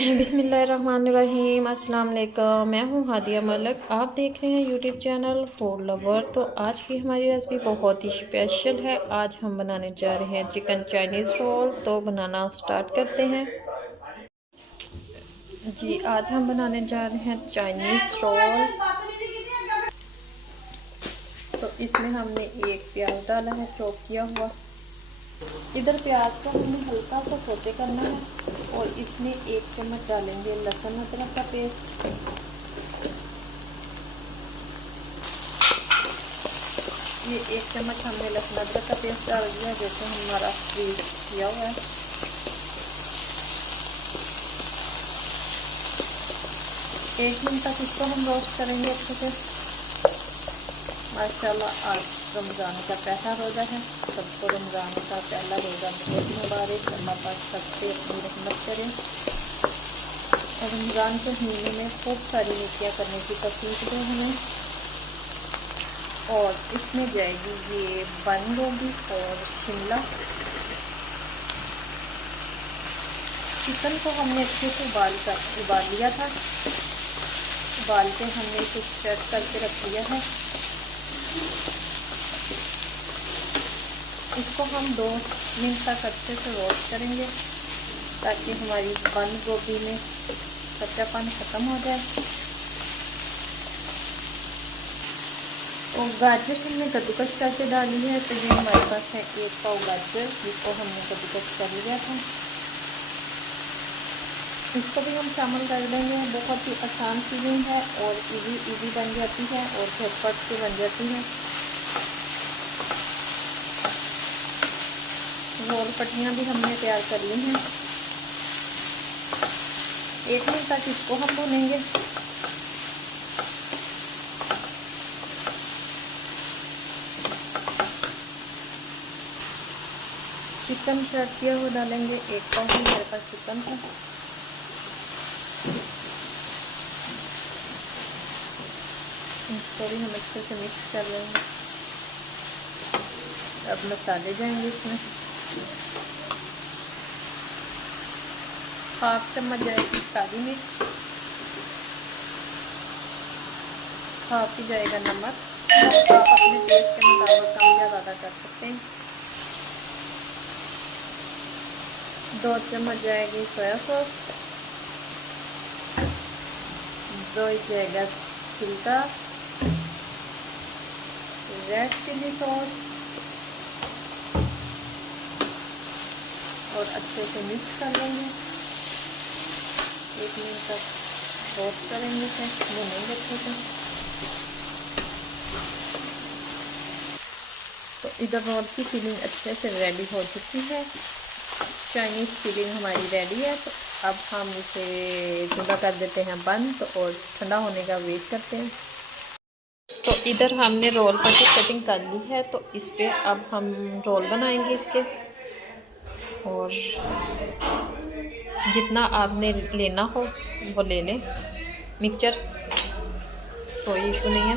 बिस्मिल्लाहिर्रहमानिर्रहीम, अस्सलाम वालेकुम। मैं हूँ हादिया मलिक, आप देख रहे हैं यूट्यूब चैनल फूड लवर। तो आज की हमारी रेसिपी बहुत ही स्पेशल है। आज हम बनाने जा रहे हैं चिकन चाइनीज़ रोल। तो बनाना स्टार्ट करते हैं जी। आज हम बनाने जा रहे हैं चाइनीज़ रोल। तो इसमें हमने एक प्याज डाला है चॉप किया हुआ। इधर प्याज को हमने हल्का सा सौते करना है और इसमें 1 चम्मच डालेंगे लहसुन अदरक का पेस्ट। ये 1 चम्मच हमने लहसुन अदरक का पेस्ट डाल दिया, जैसे हमारा फ्रीज किया हुआ है। एक मिनट तक इसको हम रोस्ट करेंगे अच्छे से। माशाल्लाह आज रमज़ान का पहला रोज़ा है। सबको रमज़ान का पहला रोज़ा बहुत मुबारक। अल्लाह पाक सबसे अपनी रहमत करे और रमज़ान के महीने में खूब सारी नेकियां करने की तौफीक दे हमें। और इसमें जाएगी ये बंद गोभी और शिमला। चिकन को हमने अच्छे से उबाल लिया था। उबाल के हमने इसे सेट करके रख लिया है। इसको हम 2 मिनट तक अच्छे से रोस्ट करेंगे ताकि हमारी बंद गोभी में कच्चापन ख़त्म हो जाए। और गाजर हमने कद्दूकस करके डाली है। तो ये हमारे पास है 1 पाव गाजर, जिसको हमने कद्दूकस कर लिया था। इसको भी हम शामिल कर देंगे। बहुत ही आसान चीज़ें है और इजी बन जाती है और झटपट से बन जाती है। रोल पट्टियाँ भी हमने तैयार कर ली हैं। 1 मिनट तक इसको हम भूनेंगे। चिकन फ्राई किया हुआ डालेंगे। 1 पाव मेरे पास चिकन है। इसको भी हम अच्छे से मिक्स कर लेंगे। अब मसाले जाएंगे इसमें। 1/2 चम्मच जाएगी काली मिर्च, 1/2 ही जाएगा नमक। आप अपने टेस्ट के मुताबिक कम या ज़्यादा कर सकते हैं। 2 चम्मच जाएगी सोया सॉस, 2 जाएगा सिरका, रेड चिली सॉस और अच्छे से मिक्स कर लेंगे। 1 मिनट तक रोस्ट करेंगे, इसे भूनेंगे अच्छे से। तो इधर रोल की फिलिंग अच्छे से रेडी हो चुकी है। चाइनीज़ फिलिंग हमारी रेडी है। तो अब हम इसे चूल्हा कर देते हैं बंद और ठंडा होने का वेट करते हैं। तो इधर हमने रोल पर की कटिंग कर ली है। तो इस पे अब हम रोल बनाएंगे इसके। और जितना आपने लेना हो वो ले लें मिक्सचर, कोई इशू नहीं है।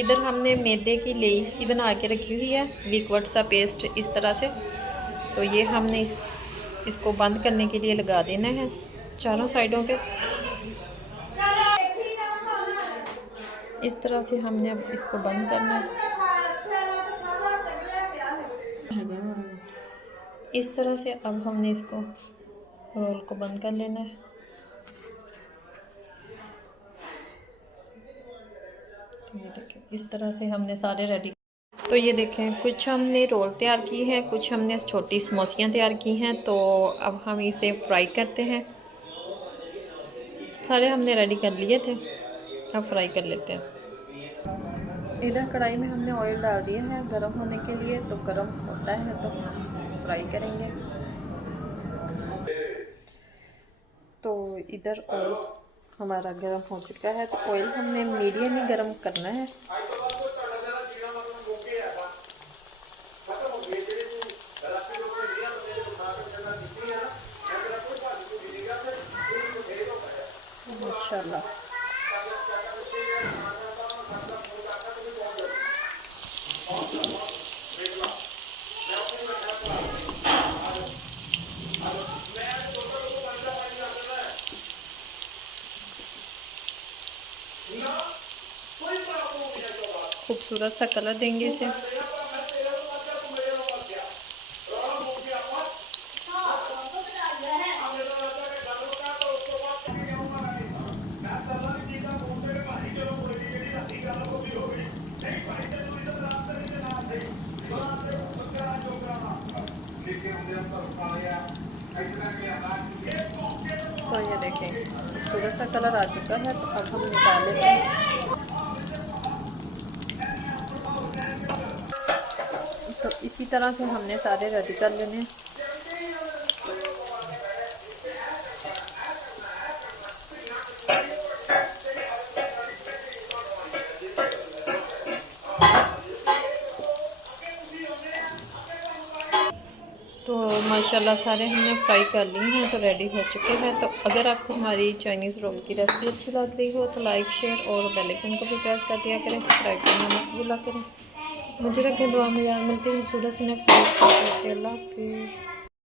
इधर हमने मैदे की लेई सी बना के रखी हुई है, लिक्विड सा पेस्ट इस तरह से। तो ये हमने इसको बंद करने के लिए लगा देना है चारों साइडों पे। इस तरह से हमने अब इसको बंद करना है। इस तरह से अब हमने इसको रोल को बंद कर लेना है। तो ये देखें, इस तरह से हमने सारे रेडी। तो ये देखें, कुछ हमने रोल तैयार की है, कुछ हमने छोटी समोसियाँ तैयार की हैं। तो अब हम इसे फ्राई करते हैं। सारे हमने रेडी कर लिए थे, अब फ्राई कर लेते हैं। इधर कढ़ाई में हमने ऑयल डाल दिया है गर्म होने के लिए। तो गर्म होता है तो हम फ्राई करेंगे। तो इधर ऑयल हमारा गर्म हो चुका है। तो ऑयल हमने मीडियम ही गर्म करना है। माशाल्लाह खूबसूरत सा कलर देंगे इसे। तो ये देखें खूबसूरत सा कलर आ चुका है, तो अब हम निकाल लेते हैं। तो इसी तरह से हमने सारे रेडी कर लेने हैं। तो माशाल्लाह सारे हमने फ्राई कर लिए हैं, तो रेडी हो चुके हैं। तो अगर आपको हमारी चाइनीज़ रोल की रेसिपी अच्छी लग रही हो तो लाइक शेयर और बेल आइकन को भी प्रेस कर दिया करें, सब्सक्राइब करना मत भूला करें। मुझे रखें दुआ में याद। मिलती है खूबसूरत सी नेक्स्ट वीडियो। अल्लाह हाफिज़।